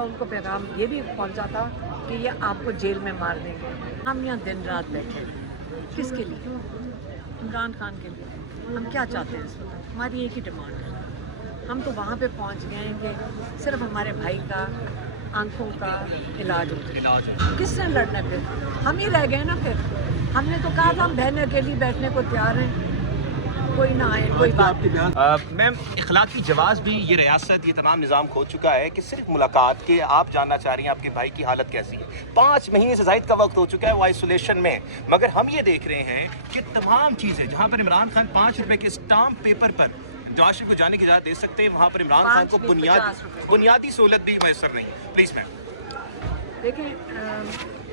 उनको पैगाम ये भी पहुंचा था कि ये आपको जेल में मार देंगे। हम यहाँ दिन रात बैठे हैं किसके लिए? इमरान खान के लिए। हम क्या चाहते हैं इस वक्त? हमारी एक ही डिमांड है। हम तो वहाँ पे पहुँच गए हैं कि सिर्फ हमारे भाई का आंखों का इलाज हो। किसने लड़ना फिर? हम ही रह गए ना फिर। हमने तो कहा था हम बहन अकेली बैठने को तैयार हैं, कोई ना आए, कोई बात नहीं। मैम, इखलाकी जवाज़ भी ये रियासत ये तमाम निज़ाम खो चुका है कि सिर्फ मुलाकात के आप जानना चाह रही हैं आपके भाई की हालत कैसी है। 5 महीने से ज़ायद का वक्त हो चुका है वो आइसोलेशन में, मगर हम ये देख रहे हैं कि तमाम चीज़ें जहाँ पर इमरान खान 5 रुपए के स्टाम्प पेपर पर नवाज शरीफ को जाने की इजाज़त दे सकते हैं, वहाँ पर इमरान खान को बुनियादी सहूलत भी मैसर नहीं। Please ma'am. देखें,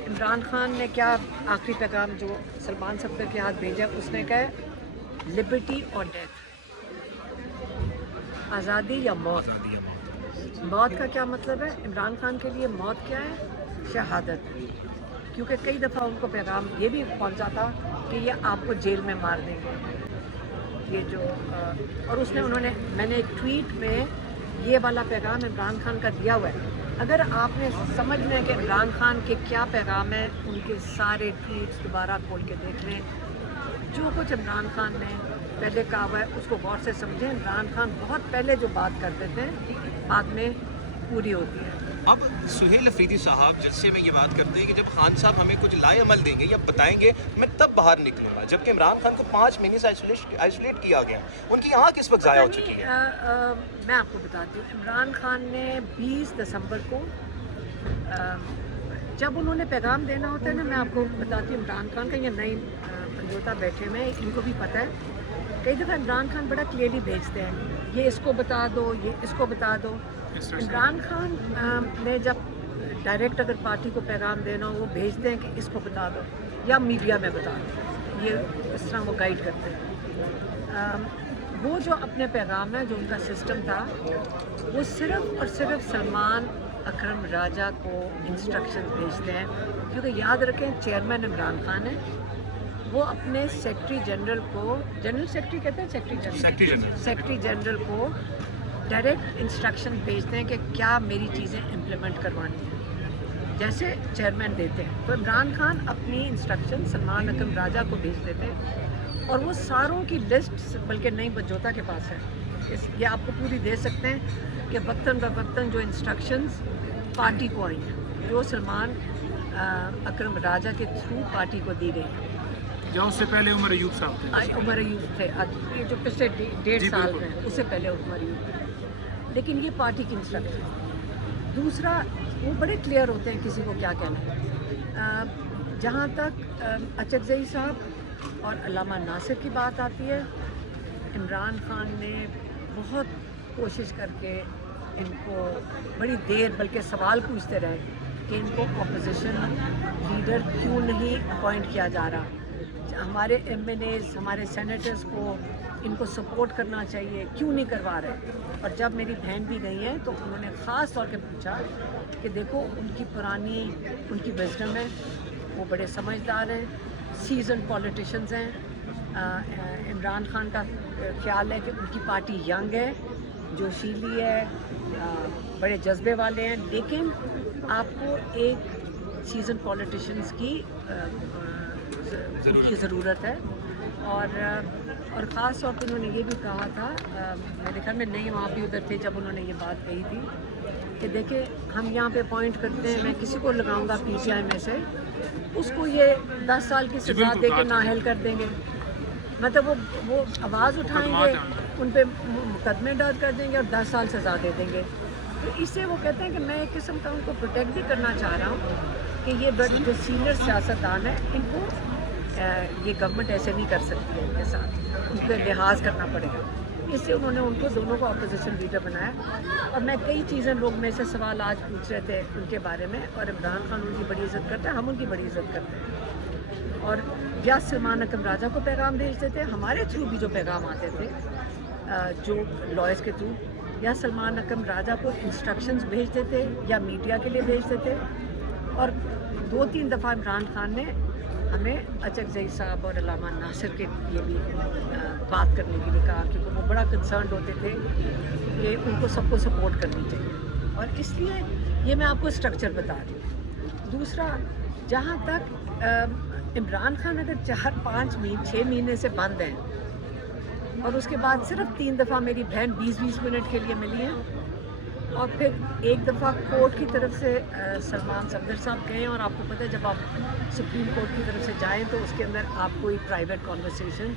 इमरान खान ने क्या आखिरी पैगाम जो सलमान सफदर के हाथ भेजा, उसने कहा लिबर्टी और डेथ, आज़ादी या मौत। मौत का क्या मतलब है? इमरान खान के लिए मौत क्या है? शहादत। क्योंकि कई दफ़ा उनको पैगाम ये भी पहुंचा था कि ये आपको जेल में मार देंगे। ये जो और मैंने एक ट्वीट में ये वाला पैगाम इमरान खान का दिया हुआ है। अगर आपने समझना है कि इमरान खान के क्या पैगाम है, उनके सारे ट्वीट्स दोबारा खोल के देख लें। जो कुछ इमरान खान ने पहले कहा हुआ है उसको गौर से समझें। इमरान खान बहुत पहले जो बात करते थे बाद में पूरी होती है। अब सुहेल अफरीदी साहब जलसे में ये बात करते हैं कि जब खान साहब हमें कुछ लाए अमल देंगे या बताएंगे मैं तब बाहर निकलूंगा, जबकि इमरान खान को 5 महीने से आइसोलेट किया गया। उनकी आँख इस वक्त ज़ाया हो चुकी है। मैं आपको बताती हूँ, इमरान खान ने 20 दिसंबर को जब उन्होंने पैगाम देना होता है ना, मैं आपको बताती हूँ, इमरान खान का ये नई समझौता बैठे हुए हैं, इनको भी पता है। कई दफ़ा इमरान खान बड़ा क्लियरली भेजते हैं, ये इसको बता दो, ये इसको बता दो। इमरान खान ने जब डायरेक्ट अगर पार्टी को पैगाम देना हो, वो भेजते हैं कि इसको बता दो या मीडिया में बता दो। ये इस तरह वो गाइड करते हैं। वो जो अपने पैगाम है, जो उनका सिस्टम था, वो सिर्फ़ और सिर्फ सलमान अकरम राजा को इंस्ट्रक्शंस भेजते हैं। क्योंकि याद रखें, चेयरमैन इमरान खान है, वो अपने सेक्रेटरी जनरल को, जनरल सेक्रेटरी कहते हैं, सेक्रेटरी जनरल को डायरेक्ट इंस्ट्रक्शन भेजते हैं कि क्या मेरी चीज़ें इम्प्लीमेंट करवानी है, जैसे चेयरमैन देते हैं। तो इमरान खान अपनी इंस्ट्रक्शन सलमान अकरम राजा को भेज देते हैं और वो सारों की लिस्ट बल्कि नई बजोता के पास है। ये आपको पूरी दे सकते हैं कि वक्तन ब वक्तन जो इंस्ट्रक्शंस पार्टी को आई हैं, जो सलमान अकरम राजा के थ्रू पार्टी को दी गई हैं। या उससे पहले उमर अयूब साहब थे? उमर अयूब थे, ये जो पिछले 1.5 साल में, उससे पहले उमर अयूब थे। लेकिन ये पार्टी की इंस्ट्रक्शन। दूसरा, वो बड़े क्लियर होते हैं किसी को क्या कहना है। जहाँ तक अचकज़ई साहब और अल्लामा नासिर की बात आती है, इमरान खान ने बहुत कोशिश करके इनको बड़ी देर बल्कि सवाल पूछते रहे कि इनको अपोजिशन लीडर क्यों नहीं अपॉइंट किया जा रहा। हमारे MNAs, हमारे सेनेटर्स को इनको सपोर्ट करना चाहिए, क्यों नहीं करवा रहे। और जब मेरी बहन भी गई हैं तो उन्होंने ख़ास तौर पे पूछा कि देखो, उनकी विजडम है, वो बड़े समझदार हैं, सीजन पॉलिटिशियंस हैं। इमरान खान का ख्याल है कि उनकी पार्टी यंग है, जोशीली है, बड़े जज्बे वाले हैं, लेकिन आपको एक सीजन पॉलिटिशियंस की ज़रूरत है। और ख़ास तौर पर उन्होंने ये भी कहा था, मेरे ख्याल में नहीं वहाँ भी उधर थे जब उन्होंने ये बात कही थी कि देखिए, हम यहाँ पे अपॉइंट करते हैं, मैं किसी को लगाऊंगा PTI में से, उसको ये 10 साल की सज़ा दे के नाअहल कर देंगे। मतलब वो आवाज़ उठाएंगे, उन पर मुकदमे दर्ज कर देंगे और 10 साल सज़ा दे देंगे। तो इससे वो कहते हैं कि मैं एक किस्म का उनको प्रोटेक्ट भी करना चाह रहा हूँ कि ये जो सीनियर सियासतदान है, इनको ये गवर्नमेंट ऐसे नहीं कर सकती है, इनके साथ उनको लिहाज करना पड़ेगा। इसलिए उन्होंने उनको दोनों को अपोजिशन लीडर बनाया। और मैं कई चीज़ें, लोग मेरे से सवाल आज पूछ रहे थे उनके बारे में, और इमरान खान उनकी बड़ी इज़्ज़त करते हैं, हम उनकी बड़ी इज़्ज़त करते हैं। और या सलमान अकरम राजा को पैगाम भेजते थे, हमारे थ्रू भी जो पैगाम आते थे, जो लॉयर्स के थ्रू, या सलमान अकरम राजा को इंस्ट्रक्शंस भेजते थे या मीडिया के लिए भेजते थे। और 2-3 दफ़ा इमरान खान ने हमें अचकज़ई साहब और अल्लामा नासिर के लिए भी बात करने के लिए कहा, क्योंकि वो बड़ा कंसर्न होते थे कि उनको सबको सपोर्ट करनी चाहिए। और इसलिए ये मैं आपको स्ट्रक्चर बता रही हूँ। दूसरा, जहाँ तक इमरान खान अगर 4-5 महीने 6 महीने से बंद हैं और उसके बाद सिर्फ 3 दफ़ा मेरी बहन 20-20 मिनट के लिए मिली है और फिर एक दफ़ा कोर्ट की तरफ से सलमान सफदर साहब गए, और आपको पता है जब आप सुप्रीम कोर्ट की तरफ से जाएं तो उसके अंदर आप कोई प्राइवेट कॉन्वर्सेशन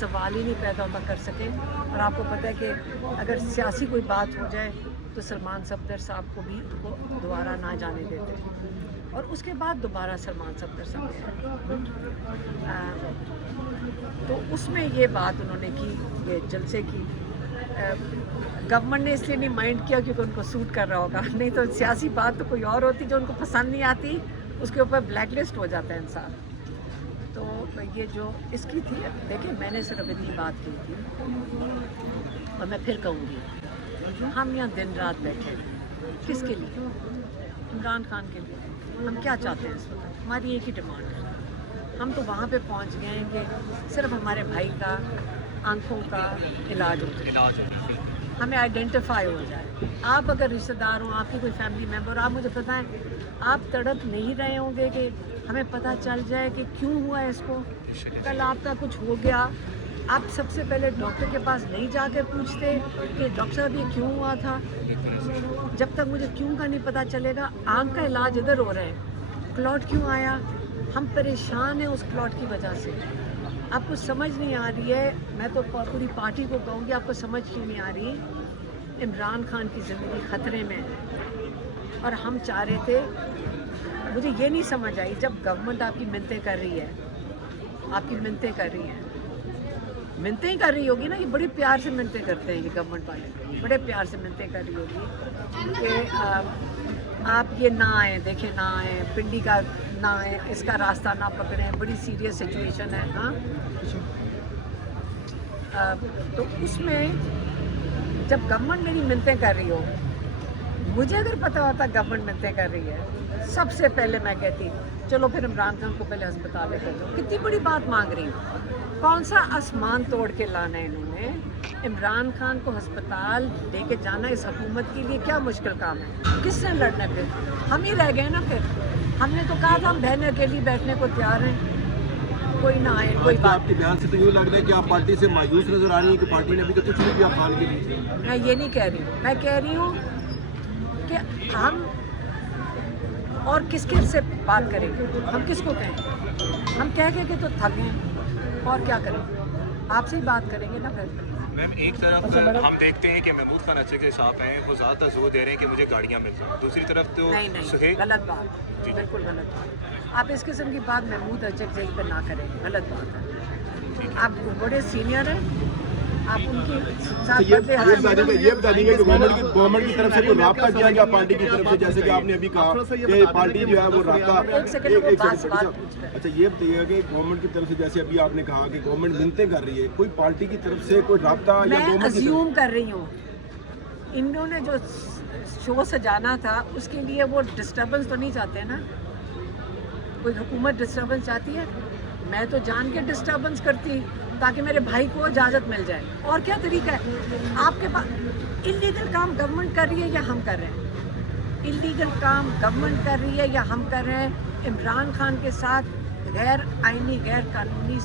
सवाल ही नहीं पैदा होता कर सकें, और आपको पता है कि अगर सियासी कोई बात हो जाए तो सलमान सफदर साहब को भी वो दोबारा ना जाने देते, और उसके बाद दोबारा सलमान सफदर साहब गए। तो उसमें ये बात उन्होंने की, ये जलसे की। गवर्नमेंट ने इसलिए नहीं माइंड किया क्योंकि उनको सूट कर रहा होगा, नहीं तो सियासी बात तो कोई और होती जो उनको पसंद नहीं आती, उसके ऊपर ब्लैक लिस्ट हो जाता है इंसान। तो ये जो इसकी थी, देखिए मैंने सिर्फ इतनी बात की थी, और मैं फिर कहूँगी, हम यहाँ दिन रात बैठे हैं किसके लिए? इमरान खान के लिए। हम क्या चाहते हैं इस वक्त? हमारी एक ही डिमांड है। हम तो वहाँ पे पहुँच गए हैं कि सिर्फ हमारे भाई का आंखों का इलाज हो जाए, हमें आइडेंटिफाई हो जाए। आप अगर रिश्तेदार हो, आपकी कोई फैमिली मेम्बर, आप मुझे पता है आप तड़प नहीं रहे होंगे कि हमें पता चल जाए कि क्यों हुआ है इसको। कल आपका कुछ हो गया, आप सबसे पहले डॉक्टर के पास नहीं जाकर पूछते कि डॉक्टर साहब ये क्यों हुआ था। जब तक मुझे क्यों का नहीं पता चलेगा, आँख का इलाज इधर हो रहा है, क्लॉट क्यों आया, हम परेशान हैं उस क्लॉट की वजह से। आपको समझ नहीं आ रही है, मैं तो पूरी पार्टी को कहूँगी, आपको समझ क्यों नहीं आ रही, इमरान खान की ज़िंदगी ख़तरे में है। और हम चाह रहे थे, मुझे ये नहीं समझ आई, जब गवर्नमेंट आपकी मिन्नतें कर रही है, आपकी मिन्नतें कर रही है, मिन्नतें ही कर रही होगी ना, ये बड़े प्यार से मिन्नतें करते हैं ये गवर्नमेंट वाले, बड़े प्यार से मिन्नतें कर रही होगी कि आप ये ना आए, देखें ना आए, पिंडी का ना आए, इसका रास्ता ना पकड़ें, बड़ी सीरियस सिचुएशन है। हाँ, तो उसमें जब गवर्नमेंट मेरी मिन्नतें कर रही हो, मुझे अगर पता होता गवर्नमेंट मिन्नतें कर रही है, सबसे पहले मैं कहती चलो फिर इमरान खान को पहले अस्पताल लेकर जाओ। कितनी बड़ी बात मांग रही हूँ, कौन सा आसमान तोड़ के लाना है इन्होंने। इमरान खान को अस्पताल लेके जाना इस हुकूमत के लिए क्या मुश्किल काम है? किसने लड़ना? फिर हम ही रह गए ना। फिर हमने तो कहा था हम बहन अकेली बैठने को तैयार हैं, कोई ना आए, कोई बात। आपके बयान से तो यूँ लग रहा है कि आप पार्टी से मायूस नजर आ रही हैं कि पार्टी ने अभी तक कुछ नहीं किया खान के लिए। मैं ये नहीं कह रही हूँ, मैं कह रही हूँ कि हम और किसके से बात करेंगे, हम किसको कहें? हम कह के तो थक गए, और क्या करें? आपसे ही बात करेंगे ना फिर। मैम एक तरफ हम देखते हैं कि महमूद खान अच्छे के साहब हैं, वो ज़्यादा जोर दे रहे हैं कि मुझे गाड़ियाँ मिल जाएं, दूसरी तरफ तो नहीं, गलत बात, बिल्कुल गलत बात। आप इस किस्म की बात महमूद अचक जही पर ना करें, गलत बात है। आप बड़े सीनियर हैं, आप उनकी ये बता देंगे कि गवर्नमेंट की तरफ से कोई राब्ता किया गया पार्टी की तरफ से, जैसे कि आपने अभी कहा कि पार्टी जो है वो राब्ता। अच्छा ये बताइएगा कि गवर्नमेंट की तरफ से, जैसे अभी आपने कहा कि गवर्नमेंट मिन्नतें कर रही है, कोई पार्टी की तरफ से कोई राब्ता या मैं अज्यूम कर रही हूँ, इन्होंने जो शो सजाना था उसके लिए वो डिस्टर्बेंस तो नहीं चाहते ना। कोई हुकूमत डिस्टर्बेंस चाहती है? मैं तो जान के डिस्टर्बेंस करती ताकि मेरे भाई को इजाज़त मिल जाए। और क्या तरीका है आपके पास? इलीगल काम गवर्नमेंट कर रही है या हम कर रहे हैं? इलीगल काम गवर्नमेंट कर रही है या हम कर रहे हैं? इमरान खान के साथ गैर आइनी गैर कानूनी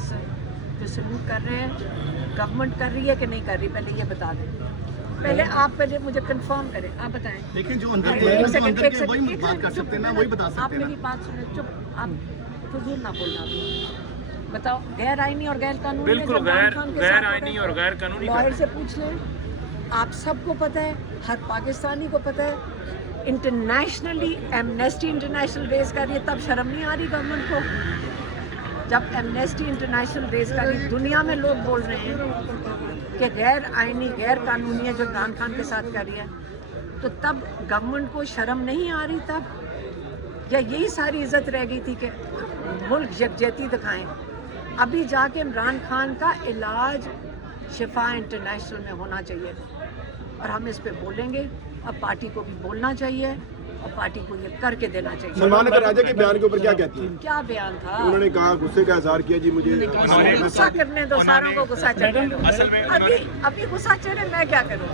जो सलूक कर रहे हैं, गवर्नमेंट कर रही है कि नहीं कर रही? पहले ये बता दें, पहले आप पहले मुझे कंफर्म करें, आप बताएं। देखिए जो अंदर वही बात कर सकते हैं ना, वही बता सकते हैं। आप मेरी बात सुने, चुप, आप फजूल ना बोलना। बताओ, गैर आईनी और गैर कानूनी? बिल्कुल गैर आईनी और गैर कानूनी। लॉयर से पूछ लें, आप सबको पता है, हर पाकिस्तानी को पता है। इंटरनेशनली एमनेस्टी इंटरनेशनल रेस कर रही है, तब शर्म नहीं आ रही गवर्नमेंट को? जब एमनेस्टी इंटरनेशनल रेस कर रही, दुनिया में लोग बोल रहे हैं कि गैर आईनी गैर कानूनी है जो इमरान खान के साथ कर रही है, तो तब गवर्नमेंट को शर्म नहीं आ रही तब? या यही सारी इज्जत रह गई थी कि मुल्क यकजहती दिखाएं? अभी जाके इमरान खान का इलाज शिफा इंटरनेशनल में होना चाहिए, और हम इस पे बोलेंगे, और पार्टी को भी बोलना चाहिए, और पार्टी को ये करके देना चाहिए। सलमान अगर राजा के बयान के ऊपर क्या कहती हैं? क्या बयान था? उन्होंने कहा गुस्से का इजहार किया जी, मुझे गुस्सा करने दो, सारों को गुस्सा चढ़ने दो। अभी गुस्सा चढ़े, मैं क्या करूँ?